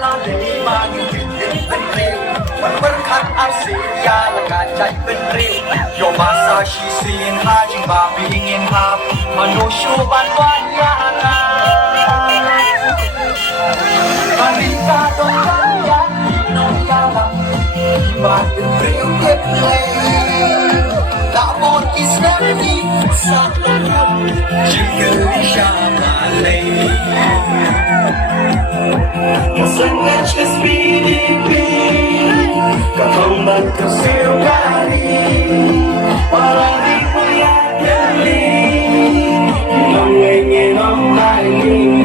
la để mà những chuyện tình bên riêngมันเหมือนคันเอาเสียาและการใจเป็นเรียวโยมาซาชิเซียนฮาจิงบาบิงเงินฮามาโนชูบันวันยานามาริกาโดนกันยาโนยาลังมาเป็นเรียวเก็บเลยลาบอนอิสลามอีสักลมจิงเกลิชามาเลยSen HSPDP Kembali ke Silgari Para dimuliakan Ingin online